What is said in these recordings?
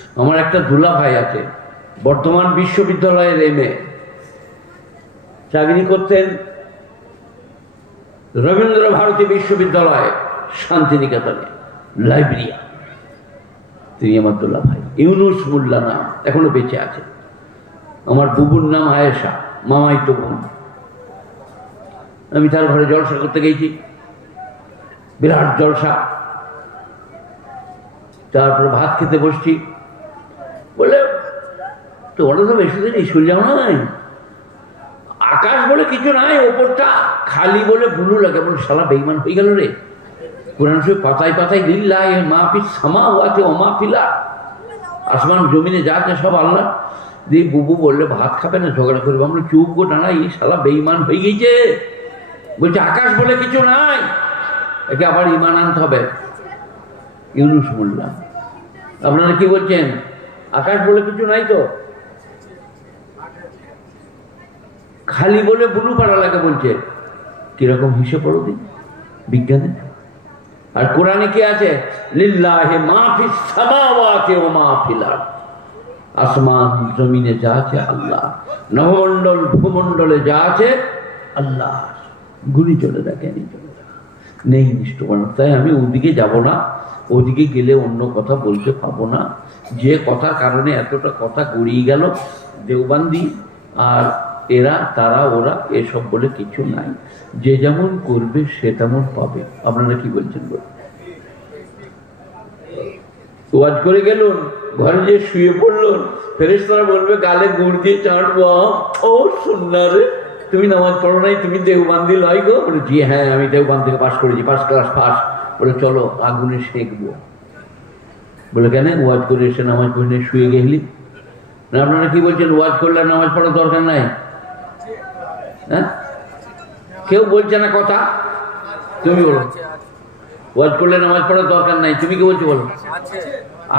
আমার একটা দুলা ভাই আছে, বর্ধমান বিশ্ববিদ্যালয়ের এমএ, চাকরি করতেন রবীন্দ্র ভারতী বিশ্ববিদ্যালয় শান্তিনিকেতনে, লাইব্রেরিয়ান। তিনি আমার দুলা ভাই, ইউনুস মোল্লা নাম, এখনো বেঁচে আছে। আমার বুবুর নাম আয়েশা, মামাই তো বোন। আমি তার ঘরে জলসা করতে গেছি, বিরাট জলসা। তারপর ভাত খেতে বসছি, বলে তো ওরা তো বেশি দিন স্কুল যাও নাই, আকাশ বলে কিছু নাই, ওপরটা খালি বলে বুলু লাগে। বলে শালা বেইমান হয়ে গেল রে, কোরআন শরীফ পাতায় পাতায় লিল্লাহ মাহফিস সামাওয়াতি ওয়া মা ফিল আরদ, আসমান জমিনে যা আছে সব আল্লাহ। দিয়ে বুবু বললে ভাত খাবে না, ঝগড়া করবে। আমরা চুপ গো টানা, এই শালা বেইমান হয়ে গেছে। বলছে আকাশ বলে কিছু নাই, একে আবার ইমান আনতে হবে। ইউনুস মোল্লা, আপনারা কি বলছেন? আকাশ বলে কিছু নাই তো, খালি বলে বুলু পাড়া লাগে বলছে। কিরকম হিসেব পড়ো দিন বিজ্ঞানে। আর কোরআনে কি আছে? লিল্লাহি মা ফিস সামাওয়াতি ওয়া মা ফিল আরদ, আসমান জমিনে যা আছে আল্লাহ, নবমণ্ডল ভূমণ্ডলে যা আছে আল্লাহ। গুলি চলে দেখে নেই নিষ্ঠবান। তাই আমি ওদিকে যাব না, ওদিকে গেলে অন্য কথা বলতে পাবো না। যে কথার কারণে এতটা কথা গড়িয়ে গেল, দেওবান্দি আর এরা তারা ওরা এসব বলে কিছু নাই। যে যেমন করবে সে তেমন পাবে। আপনারা কি বলছেন? ওয়াজ করে গেলুন, ঘরে যে শুয়ে পড়লুন, ফেরেশতারা বলবে গালে গুড় দিয়ে চাটবো, ও সুন্দর তুমি নামাজ পড়ো নাই, তুমি দেওবান্দি লয় গো। বলে জি হ্যাঁ, আমি দেওবান থেকে পাশ করেছি, ফার্স্ট ক্লাস পাস। বলে চলো আগুনে সেঁকবো। বলে কেন? ওয়াজ করে এসে নামাজ পড়ে শুয়ে গেলি। আপনারা কি বলছেন? ওয়াজ করলে নামাজ পড়ার দরকার নাই? হ্যাঁ, কেউ বলছে না কথা, তুমি বলো। ওয়াজ করলে নামাজ পড়ার দরকার নাই, তুমি কি বলছো বলো?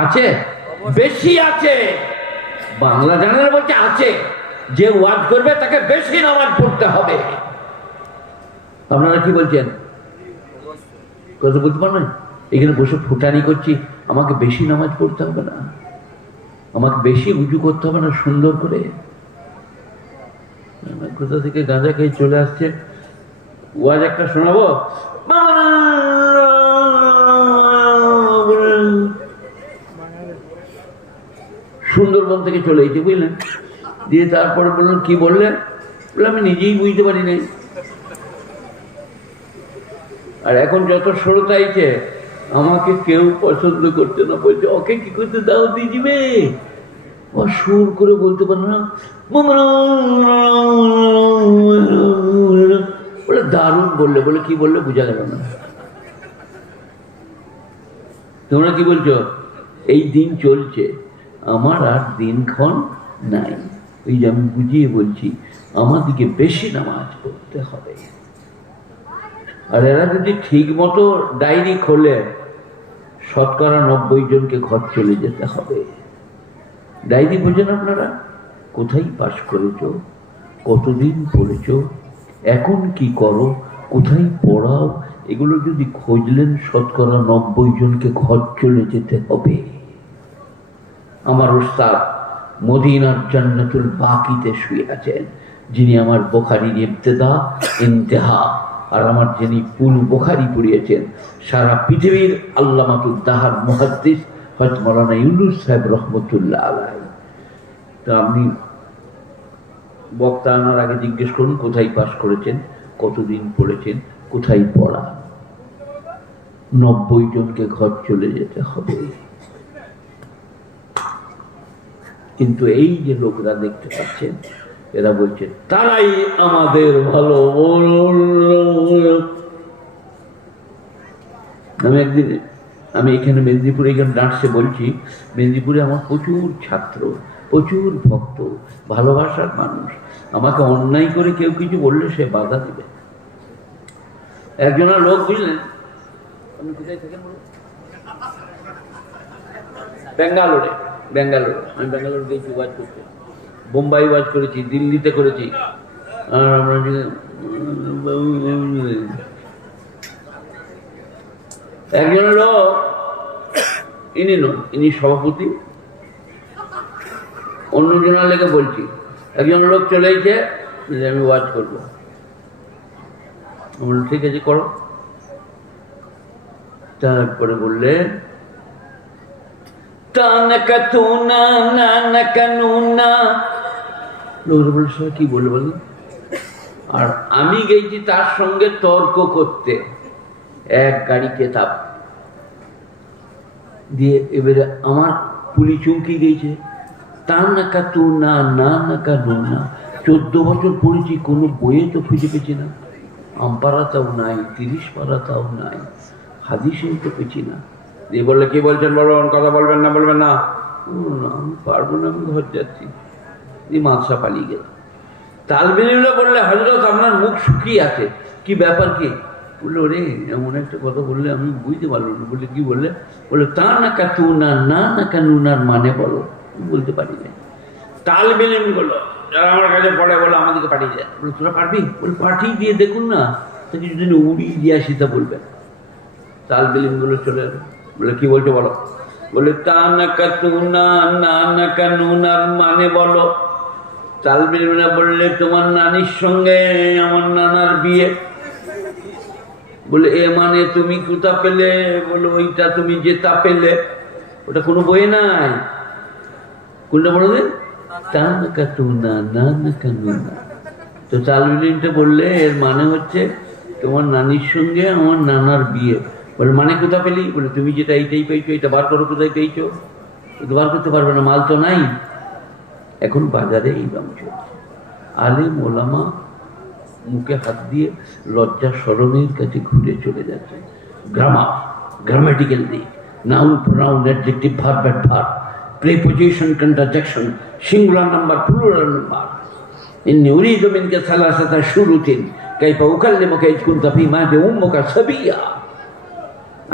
আছে, বেশি আছে। বাংলা জানেন বলছে আছে, যে ওয়াজ করবে তাকে বেশি নামাজ পড়তে হবে। আপনারা কি বলছেন? কথা বলতে পারবেন? এখানে বসে ফুটানি করছি, আমাকে বেশি নামাজ পড়তে হবে না, আমাকে বেশি উঁচু করতে হবে না, সুন্দর করে। কোথা থেকে গাঁজা খেয়ে চলে আসছে। ওয়াজ একটা শোনাবো। সুন্দরবন থেকে চলে এসেছি, বুঝলেন? দিয়ে তারপরে বললেন কি বললেন? বলে আমি নিজেই বুঝতে পারি নাই। আর এখন যত শ্রোতা আইছে, আমাকে কেউ পছন্দ করতে না, বলছে ওকে কি করতে দাও দিয়ে দিবে। ও সুর করে বলতে পারে না, বলে দারুণ বললে। বলে কি বললে বোঝা গেল না। তোমরা কি বলছো? এই দিন চলছে, আমার আর দিনক্ষণ নাই। ওই যে আমি বুঝিয়ে বলছি, আমাদেরকে বেশি নামাজ পড়তে হবে। আর এরা যদি ঠিক মতো ডায়েরি খোলে, শতকরা 90 জনকে ঘর চলে যেতে হবে। ডায়েরি বোঝেন আপনারা? কোথায় পাশ করেছো, কতদিন পড়েছো, এখন কি করো, কোথায় পড়াও, এগুলো যদি খুঁজলেন, শতকরা 90 জনকে ঘর চলে যেতে হবে। আমার উস্তাদ মদিনার জান্নাতুল বাকিতে শুয়ে আছেন, যিনি আমার বুখারীর ইবতিদা ইন্তেহা, আর আমার যিনি পুরো বুখারী পড়িয়েছেন, সারা পৃথিবীর আল্লামাতুদ দাহার মুহাদ্দিস হযরত মাওলানা ইউনুস সাহেব রহমতুল্লাহ আলাইহি। তা আপনি বক্তা আনার আগে জিজ্ঞেস করুন কোথায় পাশ করেছেন, কতদিন পড়েছেন, কোথায় পড়া। 90 জনকে ঘর চলে যেতে হবে। কিন্তু এই যে লোকরা দেখতে পাচ্ছেন, এরা বলছে তারাই আমাদের ভালো। আমি এখানে মেদিনীপুরে এখানে ডান্সে বলছি, মেদিনীপুরে আমার প্রচুর ছাত্র, প্রচুর ভক্ত, ভালোবাসার মানুষ। আমাকে অন্যায় করে কেউ কিছু বললে সে বাধা দিবে। একজনের লোক, বুঝলেন? আপনি কোথায় থাকেন? বেঙ্গালোরে। আমি ব্যাঙ্গালোর গেছি ওয়াজ করতে, বোম্বাই ওয়াজ করেছি, দিল্লিতে করেছি। আর আমরা একজন লোক, ইনি নন, ইনি সভাপতি, অন্যজনের লেগে বলছি। একজন লোক চলে এসে আমি ওয়াজ করবো, বলল ঠিক আছে করো। তারপরে বললে কি বললো বলুন। আর আমি গেছি তার সঙ্গে তর্ক করতে, এক গাড়ি কেতাব দিয়ে। এবারে আমার পুলি চৌকি গেছে, তা নাকা তু না, না নাকা নো না। 14 বছর পড়েছি, কোনো বইয়ে তো খুঁজে পেছি না। আমপাড়াটাও নাই, 30 পাড়াটাও নাই, হাদিসেও তো পেছি না। দিয়ে বললে কি বলছেন বলুন, কথা বলবেন না বলবেন না? আমি পারবো না, আমি ঘর যাচ্ছি। দিয়ে মাদশা পালিয়ে গেল। তালবেলিরা বললে হযরত আপনার মুখ শুকিয়ে আছে, কি ব্যাপার কি? বললো রে এমন একটা কথা বললে আমি বুঝতে পারলো না। বললে কি বললে? বললো তা নাকা তু না, না নাকা নুনার মানে বলো। বলতে পারি না। তালবেলিম গুলো যারা আমার কাছে পড়ে বলো আমাদেরকে পাঠিয়ে দেয়। বলে তোরা পারবি? বলে পাঠিয়ে দিয়ে দেখুন না, কিছুদিন উড়িয়ে দিয়ে আসি তা বলবেন। তালবেলিম গুলো চলে এলো। বলে কি বলছো বলো? বলে তা নাকা তু না, না নাকা নুনার মানে বলো। তালবেলিমরা বললে তোমার নানির সঙ্গে আমার নানার বিয়ে। বলে এ মানে তুমি কোথা পেলে? বলে ওইটা তুমি যেটা পেলে, ওটা কোনো বইয়ে নাই। কোনটা বলো দেন? তা নাকা তু না, না নাকা নুনা। তো তালবেলিমটা বললে এর মানে হচ্ছে তোমার নানির সঙ্গে আমার নানার বিয়ে। বলে মানে কোথা পেলি? বলে তুমি যেটা এইটাই পেয়েছো, এটা বার করো কোথায় পেয়েছো। বার করতে পারবে না, মাল তো নাই। এখন বাজারে এই দাম চলছে। আলেম ওলামা মুখে হাত দিয়ে লজ্জা শরমের কাছে ঘুরে চলে যাচ্ছে। গ্রামার, গ্রামাটিক্যাল দিক, noun pronoun adjective verb adverb, preposition conjunction, singular number plural number. ইন্নী উরিদু মিনকা সালাসাতা শুরুতিন কাইফা উকাল্লিমুকা ইয কুনতা ফী মাহদি উম্মুকা সাবিয়্যা।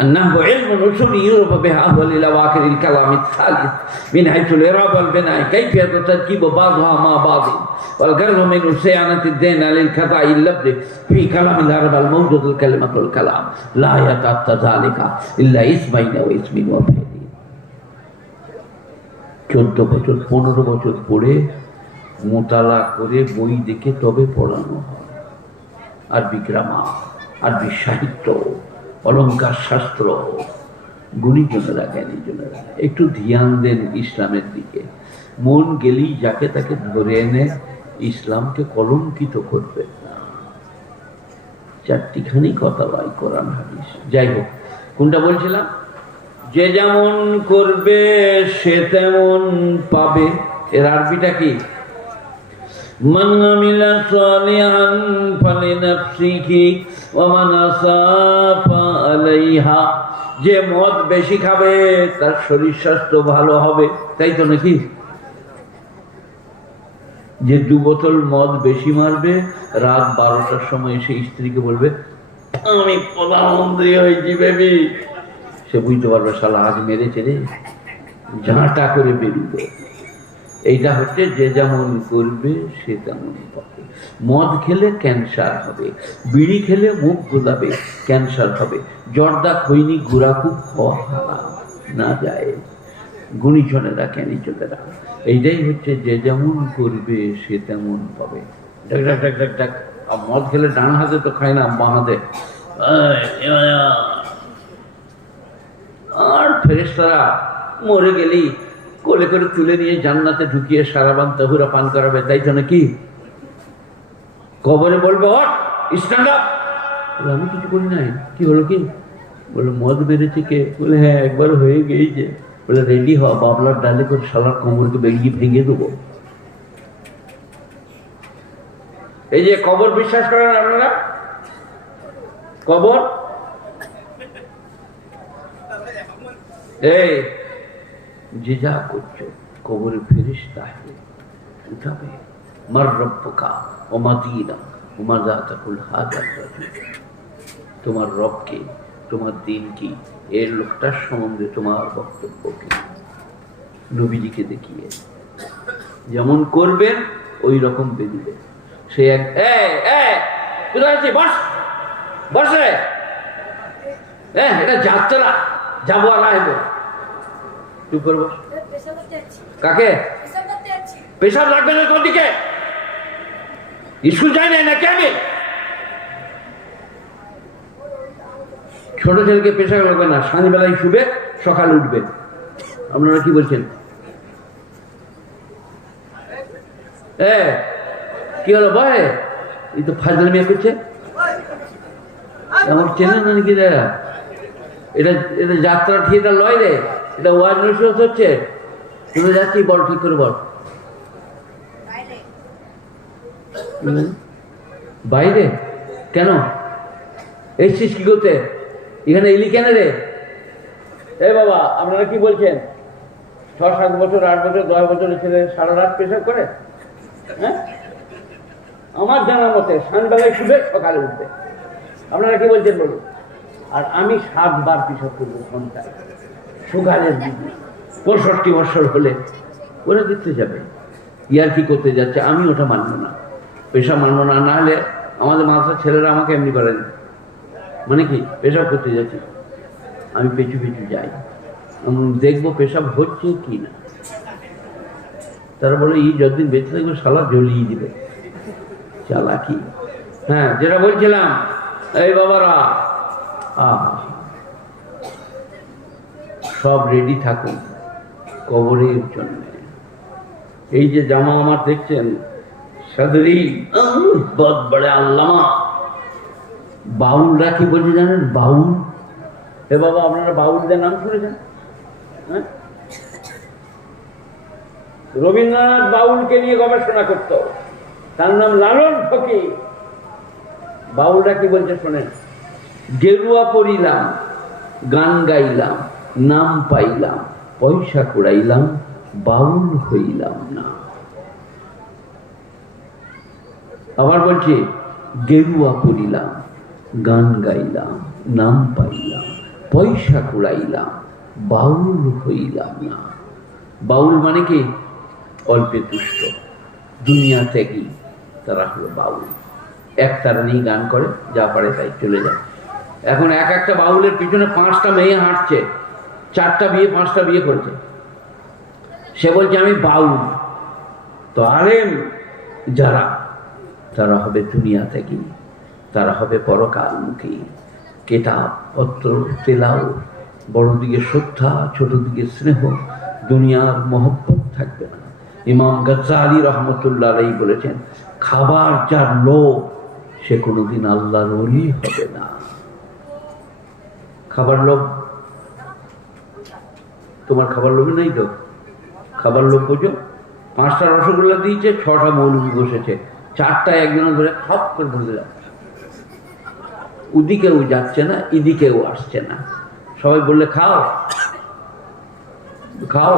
النحو علم أصولي يعرف بأحوال الأواخر الكلام الثالث من حيث الإعراب والبناء كيفية تركيب بعضها مع بعض والغرض من صيانة الدين للقطع اللفظ في كلام العرب الموجود الكلمة والكلام لا يتأتى ذلك إلا اسمين واسم وفعل। 14 বছর 15 বছর পড়ে মোতালা করে বই দেখে তবে পড়ানো হয়। আরবি গ্রামার, আরবি সাহিত্য, অলঙ্কার শাস্ত্র। গুণীজনেরা জ্ঞানীজনেরা একটু ধ্যান দেন ইসলামের দিকে। মন গেলেই যাকে তাকে ধরে এনে ইসলামকে কলঙ্কিত করবে না। 4টিখানি কথা লয় কোরআন হাদিস। যাই হোক, কোনটা বলছিলাম? যে যেমন করবে সে তেমন পাবে। এর আরবিটা কি? মান আমিলা সালিহান ফালিনাফসিহি ওয়া মান আসাআ ফাআলাইহা। যে মদ বেশি খাবে তার শরীর স্বাস্থ্য ভালো হবে, তাই তো নাকি? যে 2 বোতল মদ বেশি মারবে, রাত 12টার সময় এসে স্ত্রীকে বলবে আমি প্রধানমন্ত্রী হয়েছি বেবি, সে বুঝতে পারবে শালা আজ মেরেছে রে, ঝাঁটা করে বেরোবে। এইটা হচ্ছে যে যেমন করবে সে তেমন পাবে। মদ খেলে ক্যান্সার হবে, বিড়ি খেলে মুখ গোলাবে, ক্যান্সার হবে। জর্দা খৈনি গুড়া খুব খাওয়া না যায়। গুণীজনেরা জ্ঞানীজনেরা এইটাই হচ্ছে যে যেমন করবে সে তেমন পাবে। ডাক ডাক ডাক ডাক ডাক। আর মদ খেলে ডান হাতে তো খায় না, বাঁ হাতে। আর ফেরেশতারা মরে গেলি কোলে করে তুলে নিয়ে জান্নাতে ঢুকিয়ে সারাবান তহুরা পান করাবে, তাই তো নাকি? কবরে বলবে স্ট্যান্ড আপ। আমি কিছু করি নাই। কি হলো কি? বলে মদ মেরেছে কে? বলে হ্যাঁ একবার হয়ে গিয়েছে। বলে রেডি হ, বাবলার ডালে করে শালার কোমরকে বেরিয়ে ভেঙে দেবো। এই যে কবর বিশ্বাস করেন আপনারা? কবর এই যে যা করছো কবরে ফেরেশতা উঠাবে। মার রব্বুকা ওমা দীনুকা ওমা যাতাকুল হাযার রাজুল। তোমার রবকে, তোমার দিন কি, এর লোকটার সম্বন্ধে তোমার বক্তব্য কি? নবীজিকে দেখিয়ে যেমন করবেন ওই রকম বেরিয়ে। সে এক বস বসে, এটা যাত্রা, যাবো আর আসবো। চুপ করবো। কাকে? পেশাব লাগবে না কোন দিকে? স্কুল যায় নাই নাকি আমি? ছোট ছেলেকে পেশাব লাগবে না, সন্ধ্যাবেলায় শুবে সকালে উঠবে। আপনারা কি বলছেন? কি হলো ভাই? এই তো ফাজলামি করছে। আমার চেনে না নাকি? এটা এটা যাত্রা থিয়েটার লয় রে, এটা ওয়াজ নসিহত হচ্ছে। তুমি যাচ্ছি, বল ঠিক করে বল। বাইরে কেন এসছিস? কি করতে এখানে এলি কেন রে? এই বাবা, আপনারা কি বলছেন? 6-7 বছর, 8 বছর, 10 বছরের ছেলে সারা রাত পেশাব করে? হ্যাঁ, আমার জানা মতে সন্ধ্যাবেলায় শুবে সকালে উঠবে। আপনারা কি বলছেন বলুন? আর আমি 7 বার পেশাব করবো ঘন্টায় সকালের দিকে। 65 বছর হলে ওরা দেখতে যাবে, ইয়ার কি করতে যাচ্ছে। আমি ওটা মানবো না, পেশাব মানবো না। না হলে আমাদের মাথার ছেলেরা আমাকে এমনি করে না, মানে কি পেশাব করতে যাচ্ছি, আমি পেছু পেছু যাই, দেখবো পেশাব হচ্ছে কি না। তারা বলে এই যতদিন বেঁচে থাকবে শালা জ্বলিয়ে দিবে, চালাকি। হ্যাঁ, যেটা বলছিলাম, এই বাবারা সব রেডি থাকুন কবরের জন্য। এই যে জামা আমার দেখছেন, সাদরি বড় আল্লামা বাউলরা কি বলছে জানেন? বাউল। হে বাবা, আপনারা বাউলদের নাম শুনেছেন? হ্যাঁ, রবীন্দ্রনাথ বাউলকে নিয়ে গবেষণা করত, তার নাম লালন ফকির। বাউলরা কি বলছে শোনেন? গেরুয়া পরিলাম, গান গাইলাম, নাম পাইলাম, পয়সা কুড়াইলাম, বাউল হইলাম না। আবার বলছি, গেরুয়া পরিলাম, গান গাইলাম, নাম পাইলাম, পয়সা কুড়াইলাম, বাউল হইলাম না। বাউল মানে কি? অল্পে তুষ্ট, দুনিয়া থেকে তারা হলো বাউল। এক তারা নিয়ে গান করে, যা পারে তাই চলে যায়। এখন একটা বাউলের পিছনে 5টা মেয়ে হাঁটছে, 4টা বিয়ে, 5টা বিয়ে করছে। সে বলছে আমি বাউল। তো আলেম যারা, তারা হবে দুনিয়া থেকে, তারা হবে পরকালমুখী। কেতাব পত্র তেলাও, বড় দিকে শ্রদ্ধা, ছোট দিকে স্নেহ, দুনিয়ার মহব্বত থাকবে না। ইমাম গজ্জালি রহমতুল্লাহ আলাইহি বলেছেন, খাবার যার লোভ সে কোনোদিন আল্লাহর ওলি হবে না। খাবার লোভ, তোমার খাবার লোভে নেই তো? খাবার লোভ বোঝো? 5টা রসগোল্লা দিয়েছে, 6টা মৌলবি বসেছে, 4টা একজনে ধরে খপ করে ধরে যাচ্ছে। ওদিকেও যাচ্ছে না, এদিকেও আসছে না। সবাই বললে খাও খাও,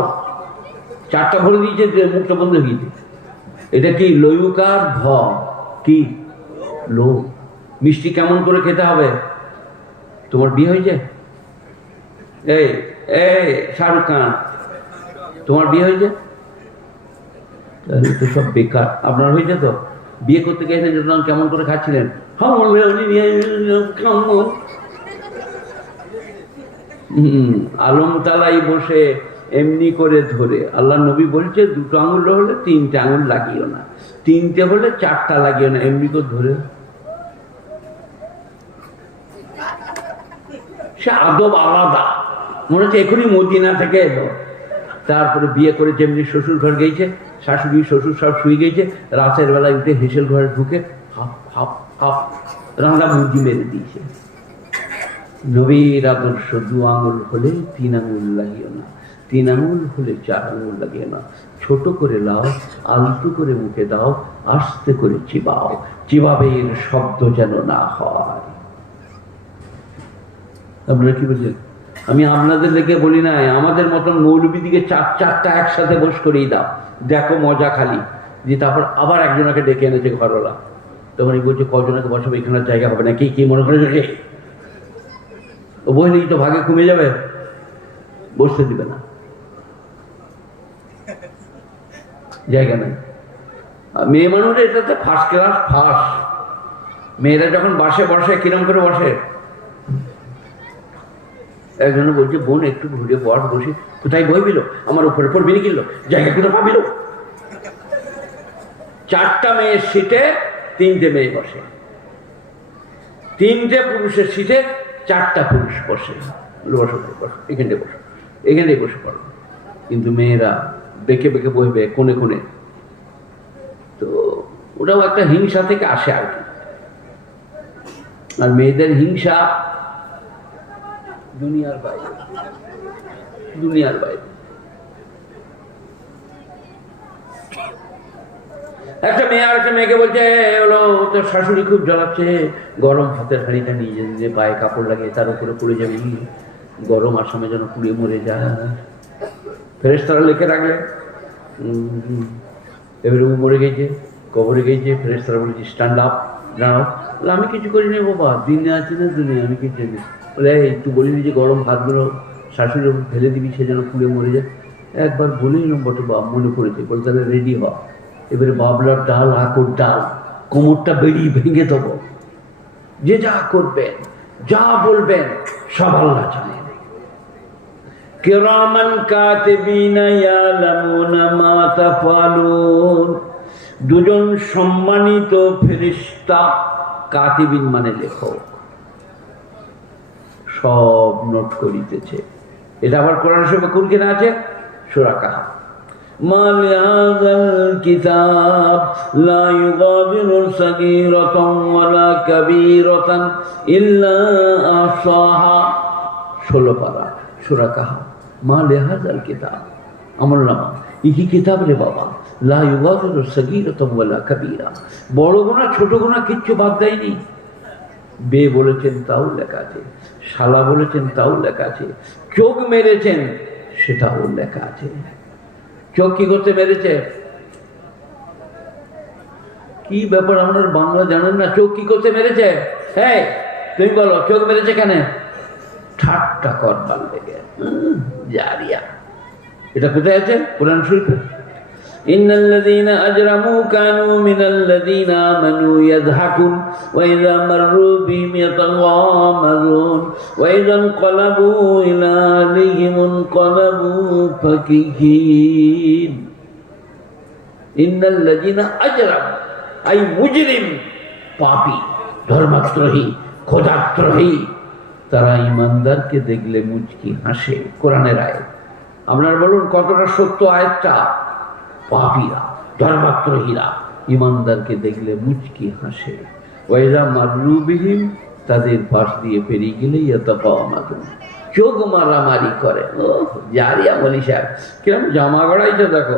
4টা ভরে দিয়েছে, মুখটা বন্ধ হয়ে গিয়েছে। এটা কি? লয়ুকার ভ, কি লোভ। মিষ্টি কেমন করে খেতে হবে? তোমার বিয়ে হয়েছে? এই এই শাহরুখ খান, তোমার বিয়ে হয়েছে? তাহলে তো সব বেকার। আপনার হয়েছে তো? বিয়ে করতে গিয়েছেন যখন কেমন করে খাচ্ছিলেন? আলমতালাই বসে এমনি করে ধরে, আল্লাহ নবী বলছে 2টো আঙুল হলে 3টে আঙুল লাগিও না, 3টে হলে 4টা লাগিও না, এমনি করে ধরে। সে আদব আলাদা, মনে হচ্ছে এখনই মদিনা থেকে এলো। তারপরে বিয়ে করে যেমনি শ্বশুর ঘর গেছে, শাশুড়ি শ্বশুর সব শুয়ে গেছে, রাতের বেলায় উঠে হেসেল ঘরে ঢুকে হাপ হাপ হাপ রাঁধা মুরগি মেরে দিয়েছে। নবীর আদর্শ 2 আঙুল হলে 3 আঙুল লাগিও না, 3 আঙুল হলে 4 আঙুল লাগিও না। ছোট করে লাও, আলতু করে মুখে দাও, আস্তে করে চিবাও, চিবাবের শব্দ যেন না হয়। আপনারা কি বলছেন? আমি আপনাদের লেগে বলি নাই, আমাদের মতন মৌলবী দিকে 4টা একসাথে বস করেই দাও, দেখো মজা খালি। দিয়ে তারপর আবার একজনকে ডেকে এনেছে ঘরওয়ালা, তখন বলছে কজনকে বসাবো, এখানে জায়গা হবে না। কি কি মনে করে রে? ও বসলেই তো ভাগে কমে যাবে, বসতে দিবে না, জায়গা নেই। মেয়ে মানুষের এটাতে ফার্স্ট ক্লাস ফার্স্ট। মেয়েরা যখন বাসে বসে কিরম করে বসে? একজনে বলছে বোন একটু ঘুরে বস, বসি। কোথায় বই বিল? আমার উপরে পড়বি নি কিনলো, জায়গা কোথায় পাবিল? 4টা মেয়ের সিটে 3টে মেয়ে বসে, 3টে পুরুষের সিটে 4টা পুরুষ বসে। বসো বসো, এখানে বসো, এখানে বসে পড়ো। কিন্তু মেয়েরা বেঁকে বেঁকে বসবে কোণে কোণে। তো ওটাও একটা হিংসা থেকে আসে আর কি। আর মেয়েদের হিংসা দুনিয়ার বাইরে, দুনিয়ার বাইরে। একটা মেয়ে আর একটা মেয়েকে বলছে, হলো তোর শাশুড়ি খুব জ্বলাচ্ছে, গরম হাতের হাঁড়িটা নিয়ে যে পায়ে কাপড় লাগে তার উপরে পড়ে যাবি, গরম আসামে যেন পুড়ে মরে যায়। ফেরেশতারা লিখে রাখলে এবারে ও মরে গেছে, কবরে গেছে, ফেরেশতারা বলেছে স্ট্যান্ড আপ, দাঁড়াও। বলে আমি কিছু করিনি বাবা, দিনে আছে না দুনিয়া, আমি কিছু জানি। বলে একটু বলিনি যে গরম ভাতগুলো শাশুড়ি ফেলে দিবি সে যেন পুড়ে মরে যায়? একবার বলেই বটে বাপ, মনে পড়েছে। বলে তাহলে রেডি হ, এবারে বাবলার ডাল আকুর ডাল, কোমরটা বেরিয়ে ভেঙে দেবো। যে যা করবেন, যা বলবেন সব আল্লাহ জানেন। কিরামান কাতিবিনা ইয়ালামুনা মা তাফআলুন, দুজন সম্মানিত ফেরেশতা, কাতিবিন মানে লেখক, সব নোট করিতেছে। এটা আবার কোরআন শরীফে কোন কিনা আছে? সূরা কাহফ। মা লিহাযাল কিতাব লা ইউগাদিরু সাগীরাতান ওয়ালা কাবীরাতান ইল্লা আহসাহা, 16 পারা সূরা কাহফ। মা লিহাযাল কিতাব, আমলনামা, কি কিতাব রে বাবা, লা ইউগাদিরু সাগীরাতান ওয়ালা কাবীরা, বড় গুনাহ ছোট গুনাহ কিচ্ছু বাদ দেয়নি। বে বলেছেন তাও লেখা আছে, শালা বলেছেন তাও লেখা আছে, চোখ মেরেছেন সেটাও লেখা আছে। চোখ কি করতে মেরেছে? কি ব্যাপার, আপনার বাংলা জানেন না? চোখ কি করতে মেরেছে? হ্যাঁ তুমি বলো, চোখ মেরেছে কেন? ঠাট্টা করবার লেগে। জারিয়া, এটা কোথায় আছে? কোরআন শরীফে। ইন্নাল্লাযীনা আজরামু কানু মিনাল্লাযীনা আমানু ইয়াযহাকুন ওয়া ইযা মাররু বিহিম ইয়াতাগামাযুন ওয়া ইযা ইনকালাবু ইলা আহলিহিম ইনকালাবু ফাকিহিন। ইন্নাল্লাযীনা আজরামু আই মুজরিম, পাপী, ধর্মাত্রহী, খোদাত্রহী, তারা ইমানদারকে দেখলে মুচকি হাসে। কোরআনের আয়াত। আপনারা বলুন কতটা সত্য আয়াতটা? পাপীরা, ধর্মাত্রহীরা ইমানদারকে দেখলে মুচকি হাসে। ওয়াইজা মাররু বিহিম, তাদের পাশ দিয়ে পেরিয়ে গেলে ইয়াতাগামাযুন, চোখ মারামারি করে। ও জারিয়া বলি সাহেব কিরম জামা গড়াইছে দেখো,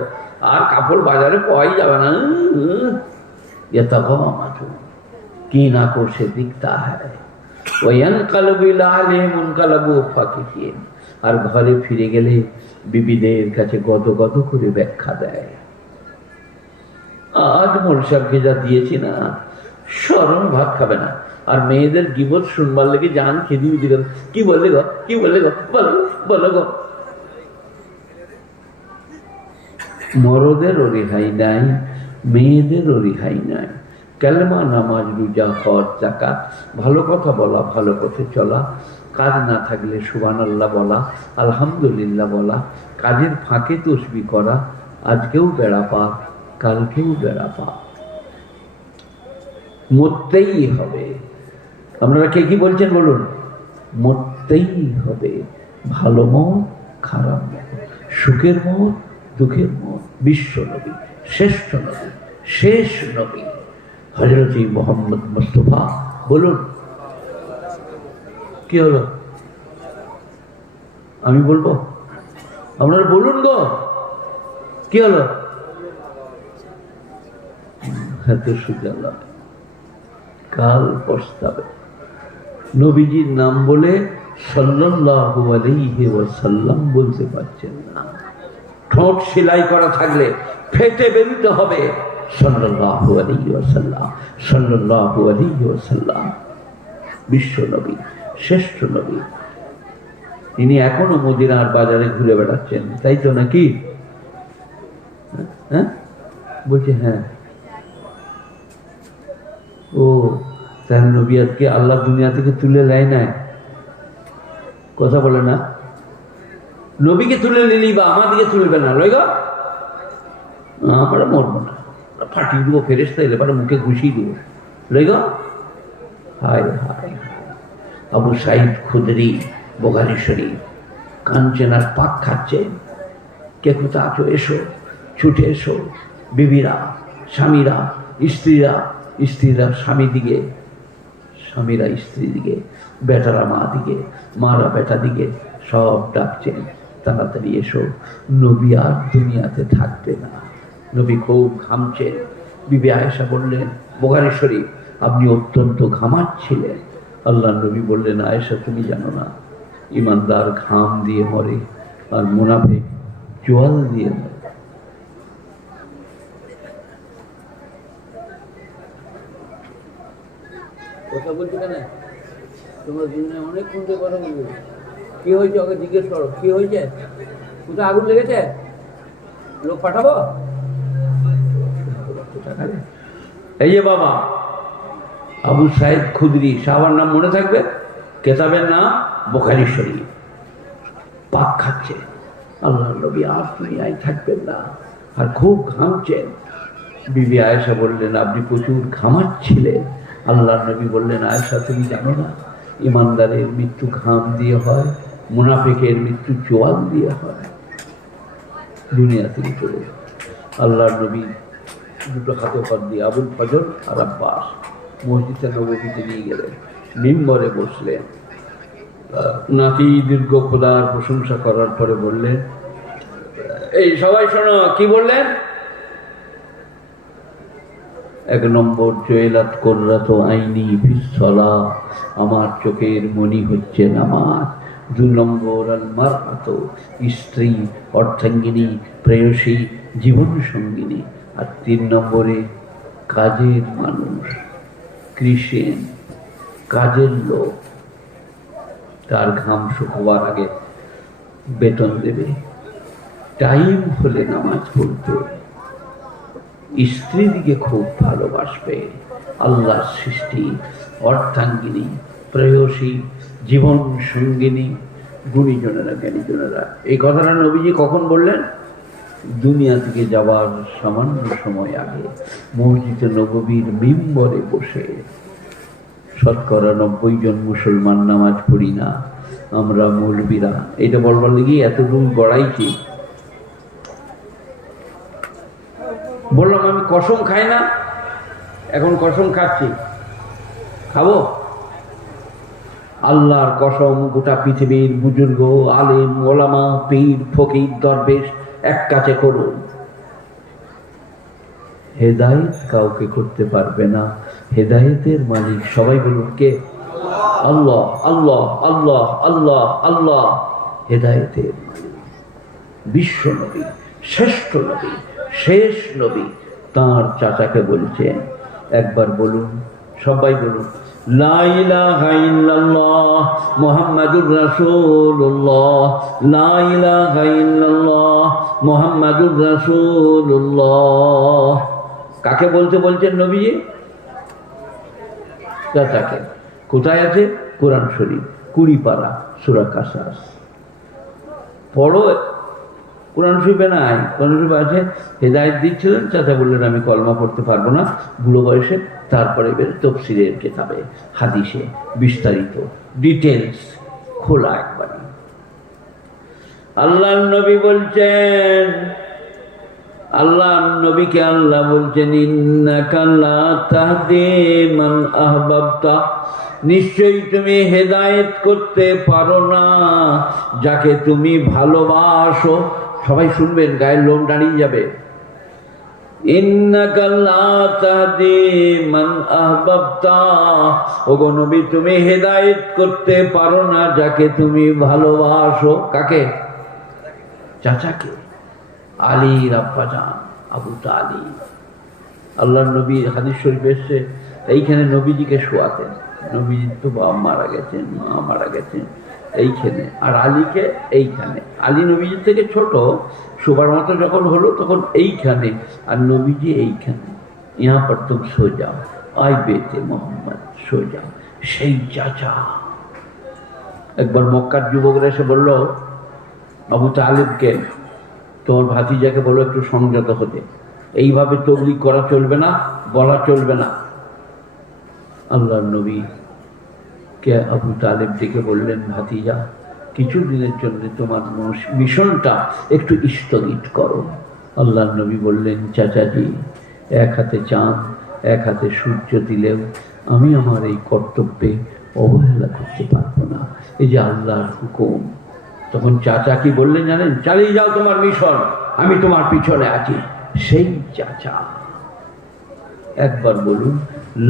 আর কাপড় বাজারে পাওয়াই যাবে না। ইয়াতাগামাযুন, কি না করছে দিকতা হ্যায়। ওয়া ইয়ানকালবু ইলা আহলিহিম ইনকালাবু ফাকিহিন, আর ঘরে ফিরে গেলে বিবিদের কাছে গদ গদ করে ব্যাখ্যা দেয়। আজ মোরসাবকে যা দিয়েছি না, স্মরণ ভাত খাবে না। আর মেয়েদের গিবত শুনবার লেগে জান খেদি উঠে গেল। কি বললে গো, কি বললে গো, বলো বলো গো। মরদেরও রেহাই নাই, মেয়েদেরও রেহাই নাই। কালেমা, নামাজ, রোজা, হজ, যাকাত, ভালো কথা বলা, ভালো পথে চলা, কাজ না থাকলে সুবহানাল্লাহ বলা, আলহামদুলিল্লাহ বলা, কাজের ফাঁকে তসবিহ করা, আজকেও বেড়া পাক, কালকেও বেড়া পাক। মরতেই হবে। আপনারা কে কি বলছেন বলুন? মরতেই হবে। ভালো মত, খারাপ মত, সুখের মত, দুঃখের মত। বিশ্ব নবী, শ্রেষ্ঠ নবী, শেষ নবী হযরত মুহাম্মদ মুস্তাফা। বলুন কি হলো? আমি বলবো? আপনারা বলুন গো, কি হলো? এত সুখের কাল পস্তাবে। নবীজির নাম বলে সাল্লাল্লাহু আলাইহি ওয়াসাল্লাম বলতে পারছেন না। ঠোঁট সেলাই করা থাকলে ফেটে বেরোতে হবে সাল্লাল্লাহু আলাইহি ওয়াসাল্লাম, সাল্লাল্লাহু আলাইহি ওয়াসাল্লাম। বিশ্ব নবী, শ্রেষ্ঠ নবী, তিনি এখনো মদিনার বাজারে ঘুরে বেড়াচ্ছেন, তাই তো নাকি? হ্যাঁ বলছে হ্যাঁ। ও তাহলে নবী আজকে আল্লাহ দুনিয়া থেকে তুলে নেয় না, কথা বলে না? নবীকে তুলে নিলি বা আমাদিকে তুলবে না, লইগ আমরা মরবো না। ফাটিয়ে দেবো, ফেরেস্তা এলে পরে মুখে ঘুষিয়ে দেবো। লেগো হায় হায়। আবু সাইদ খুদরি, বুখারী শরীফ, কাঁদছেন আর পাক খাচ্ছেন। কে কোথা আছো, এসো, ছুটে এসো। বিবিরা, স্বামীরা, স্ত্রীরা, স্ত্রীরা স্বামী দিকে, স্বামীরা স্ত্রী দিকে, বেটারা মা দিকে, মারা বেটা দিকে, সব ডাকছেন তাড়াতাড়ি এসো, নবী আর দুনিয়াতে থাকবে না। নবী খুব ঘামছেন। বিবি আয়েশা বললেন, বুখারী শরীফ, আপনি অত্যন্ত ঘামাচ্ছিলেন। আল্লাহ নবী বললেন, আয়েশা তুমি জানো না, ইমানদার ঘাম দিয়ে মরে আর মুনাফিক জল দিয়ে মরে। কথা বলছো কেন তোমরা দুজনে? অনেকক্ষণ থেকে কথা বলবো। কি হয়েছে ওকে জিজ্ঞেস করো, কি হয়েছে? কোথায় আগুন লেগেছে? লোক পাঠাবো? এই যে বাবা আবু সাইদ খুদরি, সাহাবার নাম মনে থাকবে, কেতাবের নাম বুখারী শরীফ। পাক খাচ্ছে, আল্লাহ নবী আর দুনিয়ায় থাকবেন না, আর খুব ঘামছেন। বিবি আয়েশা বললেন, আপনি প্রচুর ঘামাচ্ছিলেন। আল্লাহ নবী বললেন, আয়েশা তুমি জানো না, ইমানদারের মৃত্যু ঘাম দিয়ে হয়, মুনাফিকের মৃত্যু জোয়াল দিয়ে হয়। দুনিয়া থেকে চলে আল্লাহ নবী দুটো হাতে পর দিয়ে আবুল ফজর আর আব্বাস মসজিদে নববীতে নিয়ে গেলেন। মিম্বরে বসলেন, নাতি দীর্ঘ খোদার প্রশংসা করার পরে বললেন, এই সবাই শোনো, কি বললেন? 1 নম্বর, জয়লাত কুররাতু আইনি ফিস সালাহ, আমার চোখের মনি হচ্ছে নামাজ। 2 নম্বর, আল মারআতু, স্ত্রী, অর্ধাঙ্গিনী, প্রেয়সী, জীবন সঙ্গিনী। আর 3 নম্বরে, কাজের মানুষ, কৃষেন, কাজের লোক, তার ঘাম শুকোবার আগে বেতন দেবে, টাইম হলে নামাজ পড়বে, স্ত্রীদিকে খুব ভালোবাসবে, আল্লাহর সৃষ্টি, অর্ধাঙ্গিনী, প্রেয়সী, জীবন সঙ্গিনী, গুণীজনেরা, জ্ঞানীজনেরা। এই কথাটা নবীজি কখন বললেন? দুনিয়া থেকে যাওয়ার সামান্য সময় আগে মসজিদে নববীর মিম্বরে বসে। শতকরা 90 জন মুসলমান নামাজ পড়ি না আমরা মৌলবীরা। এটা বলবার লেগে এতটুকু গড়াইছি। বললাম আমি কসম খাই না, এখন কসম খাচ্ছি, খাবো। আল্লাহর কসম, গোটা পৃথিবীর বুজুর্গ, আলেম, ওলামা, পীর, ফকির, দরবেশ এক কাছে করুন, হেদায়েত কাউকে করতে পারবে না। হেদায়েতের মালিক সবাই বলুন কে? আল্লাহ, আল্লাহ, আল্লাহ, আল্লাহ, আল্লাহ। হেদায়েতের মালিক বিশ্ব নবী, শ্রেষ্ঠ নবী, শেষ নবী, তাঁর চাচাকে বলছেন, একবার বলুন, সবাই বলুন, লা ইলাহা ইল্লাল্লাহ মুহাম্মাদুর রাসূলুল্লাহ, লা ইলাহা ইল্লাল্লাহ মুহাম্মাদুর রাসূলুল্লাহ। কাকে বলতে বলছেন নবীজি? চাচাকে। কোথায় আছে? কোরআন শরীফ 20 পারা সূরা কাসাস পড়ো। কোরআন শরীফে নাই, কোরআন শরীফে আছে। হেদায়েত দিচ্ছিলেন, চাচা বললেন আমি কলমা পড়তে পারবো না বুড়ো বয়সে। তারপরে বের তাফসীরের কিতাবে, হাদিসে বিস্তারিত ডিটেলস খোলা একবারে। আল্লাহর নবী বলছেন, আল্লাহর নবীকে আল্লাহ বলছেন, ইন্নাকা লা তাহদি মান আহবাবতা, নিশ্চয়ই তুমি হেদায়েত করতে পারো না যাকে তুমি ভালোবাসো। সবাই শুনবেন, গায়ের লোম দাঁড়িয়ে যাবে। ইন্নাকা লা তাহদি মান আহবাবতা, ওগো নবী তুমি হেদায়েত করতে পারো না যাকে তুমি ভালোবাসো। কাকে? চাচাকে, আলীর আব্বাজান আবু তালিব। আল্লাহর নবী হাদিস শরীফে এসেছে, এইখানে নবীজিকে শোয়াতেন। নবীজি তো বাবা মারা গেছেন, মা মারা গেছেন, এইখানে, আর আলীকে এইখানে। আলী নবীজির থেকে ছোট, শোবার মতো যখন হলো তখন এইখানে, আর নবীজি এইখানে। ইহা পর তুম সো যাও, আই বেতে মোহাম্মদ সো যাও। সেই চাচা। একবার মক্কার যুবকরা এসে বলল আবু তালিবকে, তোমার ভাতিজাকে বলো একটু সংযত হতে। এইভাবে তবলিগ করা চলবে না, বলা চলবে না। আল্লাহর নবী কে আবু তালেব ডেকে বললেন, ভাতিজা, কিছু দিনের জন্য তোমার মিশনটা একটু স্থগিত করো। আল্লাহর নবী বললেন, চাচাজি, এক হাতে চাঁদ এক হাতে সূর্য দিলেও আমি আমার এই কর্তব্যে অবহেলা করতে পারবো না, এই যে আল্লাহর হুকুম। তখন চাচা কি বললেন জানেন? চালিয়ে যাও তোমার মিশন, আমি তোমার পিছনে আছি। সেই চাচা একবার বলুন,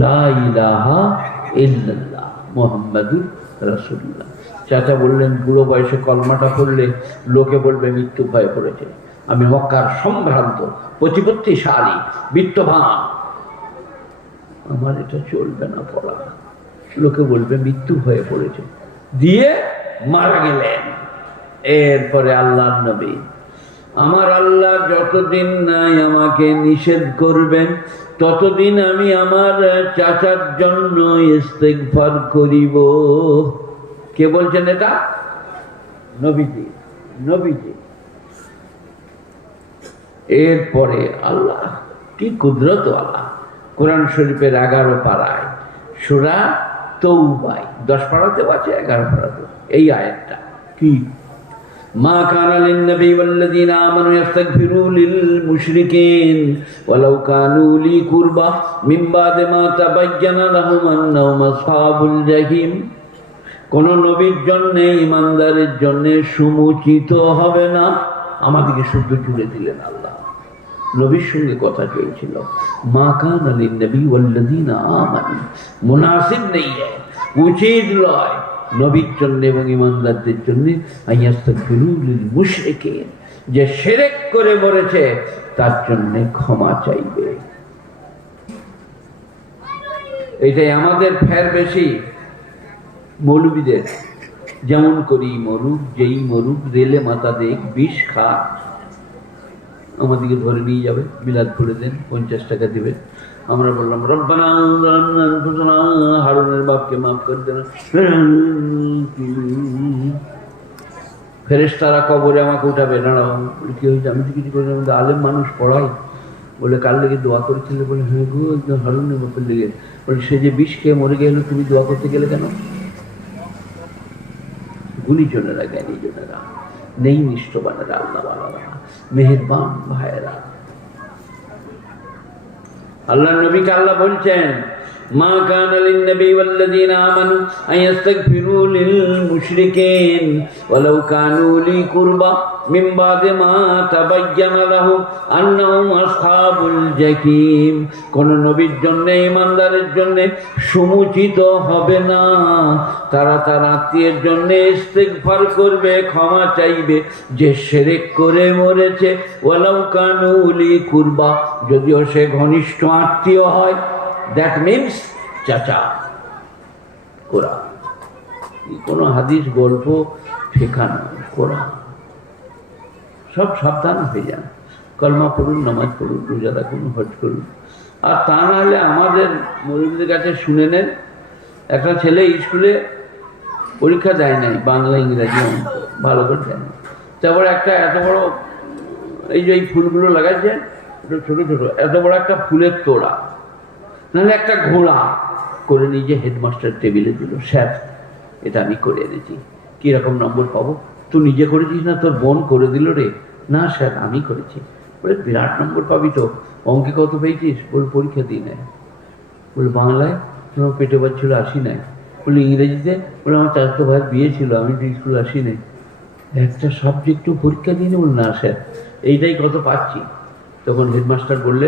লা ইলাহা ইল্লাল্লাহ মুহাম্মাদুর রাসূলুল্লাহ। চাচা বললেন, বুড়ো বয়সে কলমাটা পড়লে লোকে বলবে মৃত্যু ভয় পড়েছে, আমি মক্কার সম্ভ্রান্ত প্রতিপত্তিশালী বিত্তবান, আমার এটা চলবে না পড়া, লোকে বলবে মৃত্যু হয়ে পড়েছে, দিয়ে মারা গেলেন। এরপরে আল্লাহর নবী, আমার আল্লাহ যতদিন নাই আমাকে নিষেধ করবেন ততদিন আমি আমার চাচার জন্য ইস্তেগফার করিব। কে বলছেন এটা? নবীজি, নবীজি। এরপরে আল্লাহ কি কুদরত আল্লাহ, কোরআন শরীফের 11 পারায় সূরা তৌবায়, 10 পারাতেও আছে, 11 পারাতেও এই আয়াতটা কি, মা কানা লিন-নবী ওয়াল্লাযীনা আমানু ইস্তাগফিরু লিল-মুশরিকিন ওয়ালাউ কানু লি কুরবা মিন বাদি মা তাবায়্যানা লাহুম আন্নাহুম আসহাবুল জাহিম। কোন নবীর জন্য, ইমানদারের জন্য সমুচিত হবে না। আমাদেরকে শুদ্ধ জুড়ে দিলেন আল্লাহ, নবীর সঙ্গে কথা চলছিল, মা কানা লিন-নবী ওয়াল্লাযীনা আমানু, মুনাসিব নেই, উচিত নয় নবীর জন্য এবং ইমানদারদের জন্য আইয়াস্তাগফিরু লিল-মুশরিকিন, যে শিরক করে মরেছে তার জন্য ক্ষমা চাইবে। এটাই আমাদের ফের বেশি মৌলবীদের, যেমন করি মরুক, যেই মরুক রেলে মাথা দেখ, বিষ খা, আমাদেরকে ধরে নিয়ে যাবে, মিলাদ করে দেন, 50 টাকা দেবে। আমরা বললাম, রব্বানা যালামনা আনফুসানা, হারুনের বাপকে মাফ করে দেন। ফেরেশতারা কবরে আমাকে উঠাবে, দাঁড়াও, কি হয়েছে? আমি তো কিছু করি না, আলেম মানুষ, পড়াই। বলে, কার লেগে দোয়া করেছিলে? বলে, হ্যাঁ গো, একদম হারুনের বাপের লেগে। বলে, সে যে বিষ খেয়ে মরে গেল, তুমি দোয়া করতে গেলে কেন? গুণীজনেরা, জ্ঞানীজনেরা, নেই নিষ্ঠবানেরা, আল্লাহওয়ালারা, মেহেরবান ভাইয়েরা, আল্লাহর নবীকে আল্লাহ বলছেন, মা কানা লিন-নবী ওয়াল্লাযীনা আমানু আইয়াস্তাগফিরু লিল-মুশরিকিন ওয়ালাউ কানু লি কুরবা মিন বাদি মা তাবায়্যানা লাহুম আন্নাহুম আসহাবুল জাহিম। কোন নবীর জন্য, ইমানদারের জন্য সমুচিত হবে না, তারা তার আত্মীয়ের জন্য ইস্তেগফার করবে, ক্ষমা চাইবে, যে শিরক করে মরেছে। ওয়ালাউ কানু লি কুরবা, যদিও সে ঘনিষ্ঠ আত্মীয় হয়, দ্যাট মিনস চাচা। কোরআন, কোন হাদিস গল্প ফেকা নয়, কোরআন। সব সাবধান হয়ে যান, কলমা পড়ুন, নামাজ পড়ুন, রোজা রাখুন, হজ করুন। আর তা না হলে আমাদের মুরব্বিদের কাছে শুনে নেন, একটা ছেলে স্কুলে পরীক্ষা দেয় নাই, বাংলা ইংরাজি অঙ্ক ভালো করে দেয় না, তারপরে একটা এত বড়, এই যে এই ফুলগুলো লাগাচ্ছে ছোট ছোট, এত বড় একটা ফুলের তোড়া, নাহলে একটা ঘোড়া করে নিজে হেডমাস্টার টেবিলে দিল, স্যার এটা আমি করে এনেছি, কিরকম নম্বর পাবো? তুই নিজে করেছিস না, তোর বোন করে দিল রে? না স্যার আমি করেছি। বলে, বিরাট নম্বর পাবি তো, অঙ্কে কত পেয়েছিস? বলে, পরীক্ষা দিই নাই। বলে, বাংলায়? তোমার পেটে বাচ্ছিল, আসি নাই। বলে, ইংরেজিতে? বলে, আমার চাচাতো ভাইয়ের বিয়ে ছিল, আমি তো স্কুল আসি নাই। একটা সাবজেক্টও পরীক্ষা দিইনি? বলে, না স্যার, এইটাই কত পাচ্ছি। তখন হেডমাস্টার বললে,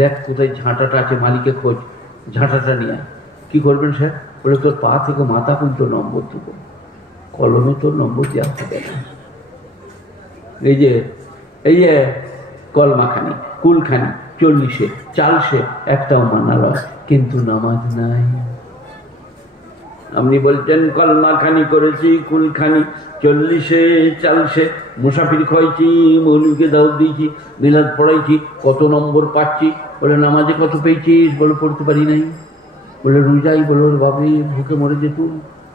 দেখ কোথায় ঝাঁটাটা আছে, মালিকে খোঁজ, ঝাঁটাটা নিয়ে। কি করবেন স্যার? বলে, তোর পা থেকে মাথা পর্যন্ত নম্বর দেবো, কলমে তোর নম্বর দেওয়া হবে না। এই যে কলমাখানি, কুলখানি 40-এ, চালসে একটাও মানা লয়, কিন্তু নামাজ নাই। আপনি বলছেন কলমাখানি করেছি, কুলখানি 40-এ, চালসে, মুসাফির খাইছি, মৌলবীকে দাওয়াত দিয়েছি, মিলাদ পড়াইছি, কত নম্বর পাচ্ছি? বলে, নামাজে কত পেয়েছিস? বলে, পড়তে পারি নাই। বলে, রোজাই? বলে, ওর বাপরে ভুকে মরে যেত,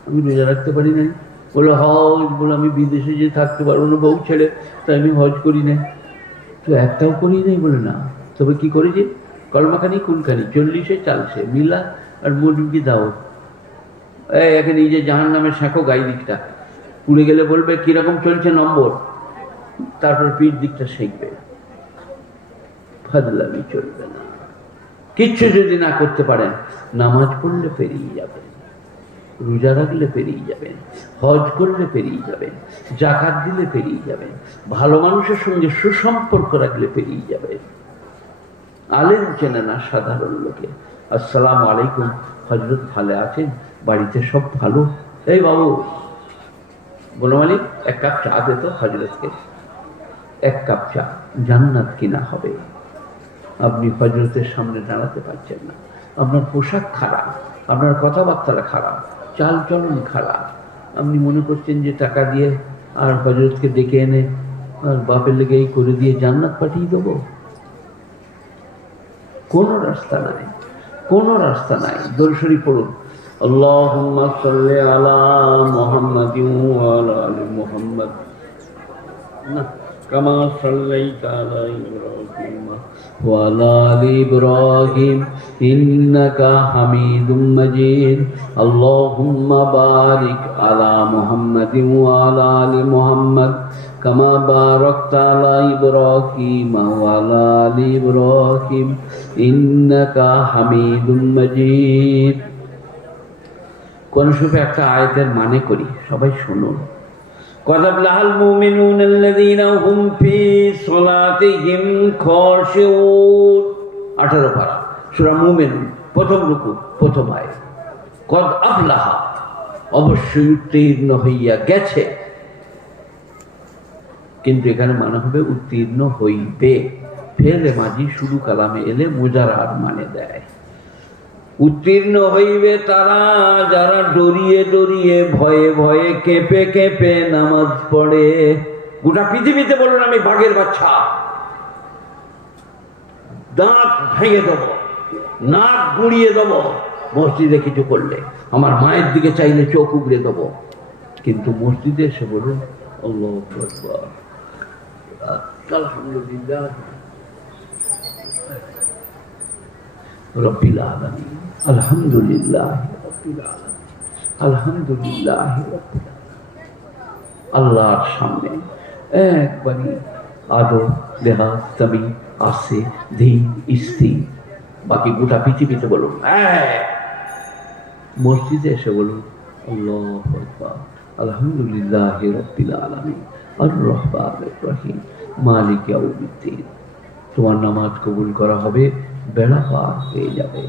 আমি রোজা রাখতে পারি নাই। বলে, হজ? বলে, আমি বিদেশে যে থাকতে পারবো না বউ ছেড়ে, তাই আমি হজ করি নাই। তো একটাও করি নাই? বলে, না। তবে কি করেছে, কলমাখানি কোনখানি 40-এ 40 মিলা আর মুরগি দাও, একে নিজে জাহান নামে শেখো গাই দিকটা, পুড়ে গেলে বলবে কিরকম চলছে নম্বর, তারপর পিঠ দিকটা শেখবে। ফাজলামি চলবে না। কিচ্ছু যদি না করতে পারেন, নামাজ পড়লে পেরিয়ে যাবেন, রোজা রাখলে পেরিয়ে যাবেন, হজ করলে পেরিয়ে যাবেন, জাকাত দিলে পেরিয়ে যাবেন, ভালো মানুষের সঙ্গে সুসম্পর্ক রাখলে পেরিয়ে যাবেন। আলেম চেনে না সাধারণ লোকে। আসসালামু আলাইকুম, হজরত ভালো আছেন, বাড়িতে সব ভালো? এই বাবু বলো মালিক, 1 কাপ চা দে তো হজরতকে, 1 কাপ চা, জান্নাত কিনা হবে। আপনি হজরতের সামনে দাঁড়াতে পারছেন না, আপনার পোশাক খারাপ, আপনার কথাবার্তা খারাপ, চাল চলন খারাপ, আপনি মনে করছেন যে টাকা দিয়ে আর হজরতকে ডেকে এনে আর বাপের লেগে এই করে দিয়ে জান্নাত পাঠিয়ে দেবো? কোনো রাস্তা নাই, কোনো রাস্তা নাই। দরুদ শরীফ পড়ুন, আল্লাহুম্মা সাল্লি আলা মুহাম্মাদিন ওয়া আলা আলি মুহাম্মাদ না কামা সাল্লাইতা আলা ইব্রাহিম ওয়া আলা আলি ইব্রাহিম ইন্নাকা হামিদুম মাজিদ। আল্লাহুম্মা বারিক আলা মুহাম্মাদিন ওয়া আলা আলি মুহাম্মাদ কামা বারাকতা আলা ইব্রাহিম ওয়া আলা আলি ইব্রাহিম ইন্নাকা হামিদুম মাজিদ। কোন সুফে একটা আয়াতের মানে করি, সবাই শুনুন। قد أفلح المؤمنون الذين هم في صلاتهم خاشعون। 18 পারা সূরা মুমিনুন, প্রথম রুকু, প্রথম আয়াত। কদ আফলাহা, অবশ্যই উত্তীর্ণ হইয়া গেছে, কিন্তু এখানে মানে হবে উত্তীর্ণ হইবে। ফেলে মাঝি শুরু কালামে এলে মুজারার মানে দেয়। উত্তীর্ণ হইবে তারা যারা ডরিয়ে ডরিয়ে ভয়ে ভয়ে কেঁপে কেঁপে নামাজ পড়ে। গোটা পৃথিবীতে বলুন আমি বাঘের বাচ্চা, দাঁত ভেঙে দেব, নাক গুঁড়িয়ে দেব মসজিদে কিছু করলে, আমার মায়ের দিকে চাইলে চোখ উগড়ে দেব, কিন্তু মসজিদে এসে বলুন আল্লাহু আকবার, আলহামদুলিল্লাহ রব্বিল আলামিন, আলহামদুলিল্লাহ রব্বিল আলামিন, আলহামদুলিল্লাহ রব্বিল আলামিন। আল্লাহর সামনে একবারই আদর, লেহাজ, তামি, আসে, ধীন, ইস্তি, বাকি গোটা পৃথিবীতে বলুন মসজিদে এসে বলুন আল্লাহু আকবার, আলহামদুলিল্লাহ রব্বিল আলামিন, আর রহমানির রহিম, মালিক ইয়াউমিদ্দিন। তোমার নামাজ কবুল করা হবে, বেড়া পার হয়ে যাবে।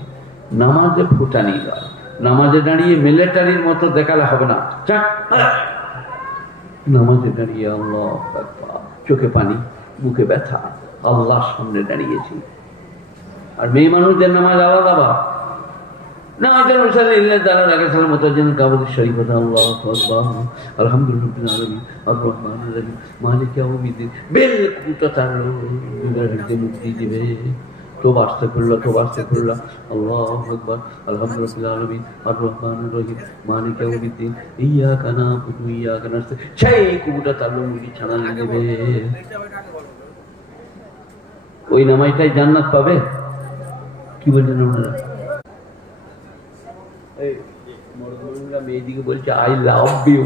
নামাজে ফুটানি নয়, নামাজে দাঁড়িয়ে মিলিটারির মতো দেখালে হবে না। নামাজে দাঁড়িয়ে আল্লাহু আকবার, চোখে পানি, বুকে ব্যথা, আল্লাহর সামনে দাঁড়িয়েছি। আর মেয়ে মানুষদের নামাজ আলাদা। বা নামাজের অনুসারে তারা রাগে সালাম মোতাজ্জিন কাবুল শরীফ আল্লাহু আকবার, আলহামদুলিল্লাহ আর রহমানির রহিম, মালিক ইয়াউমিদ্দিন। বেল কুটা তার মুক্তি দিবে। তো বাঁচতে করল আল্লাহু আকবার, আলহামদুলিল্লাহ আলামিন, আর রহমানির রহিম, মালিক ইয়াউমিদ্দিন, ইয়াকা না'বুদু ওয়া ইয়াকা নাস্তাঈন। সেই কুটা তার মুড়ি ছানা নেবে, ওই নামাজটাই জান্নাত পাবে। কি বলছেন আপনারা? মেয়েদিকে বলছে আই লাভ ইউ,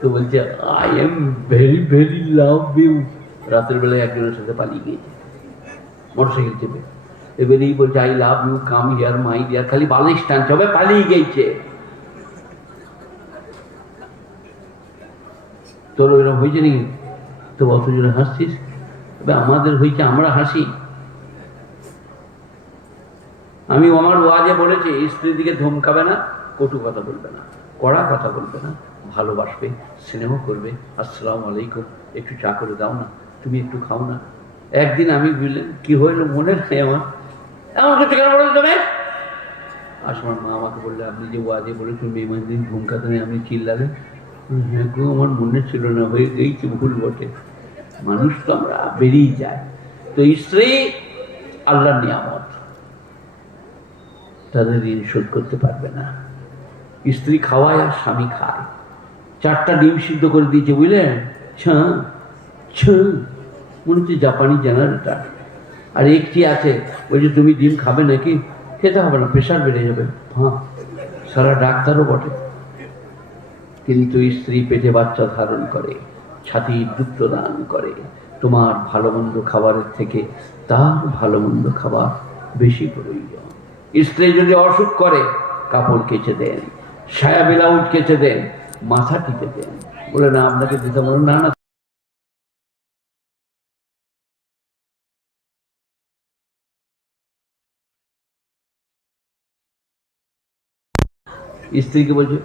তো বলছে I am very very love you. রাতের বেলায় একজনের সাথে পালিয়ে গিয়েছে মোটরসাইকেল চেপে, এবারেই বলছে I love you, come here my dear, খালি বালিশ টানছে, হবে পালিয়ে গিয়েছে। তোর এরকম হয়েছে নাকি? তো অত জোরে হাসছিস? আমাদের হয়েছে, আমরা হাসি। আমি আমার ওয়াজে বলেছি, স্ত্রীর দিকে ধমকাবে না, কটু কথা বলবে না, কড়া কথা বলবে না, ভালোবাসবে, স্নেহ করবে। আসসালামু আলাইকুম, একটু চা করে দাও না, তুমি একটু খাও না। একদিন আমি বললেন কি হইলো মনে নেই আমার, এমন কিছু কেন বলে তবে আসমার মা আমাকে বললে আপনি যে ওয়াজে বলেছেন মেয়ে দিন ধমকাতে নেই, আপনি চিল্লালেন। হ্যাঁ গো, আমার মনে ছিল না, হয়ে গেছে, ভুল বটে। মানুষ তো আমরা বেরিয়ে যায়। তো স্ত্রী আল্লাহর নিয়ামত, তাদের ঋণ শোধ করতে পারবে না। স্ত্রী খাওয়ায় আর স্বামী খায়। 4টা ডিম সিদ্ধ করে দিয়েছে বুঝলেন, মনে হচ্ছে জাপানি জেনারেটর, আর একটি আছে বলছে তুমি ডিম খাবে নাকি, খেতে হবে না, প্রেশার বেড়ে যাবে। হ্যাঁ, সারা ডাক্তারও বটে। কিন্তু স্ত্রী পেটে বাচ্চা ধারণ করে, ছাতির দুগ্ধ দান করে, তোমার ভালো মন্দ খাবারের থেকে তার ভালো মন্দ খাবার বেশি প্রয়োজন। স্ত্রী যদি অসুখ করে, কাপড় কেচে দেন, সায়া ব্লাউজ কেচে দেন, মাথা টিপে দেন। বলে না আপনাকে দিতে, বলে না না। স্ত্রীকে বলছে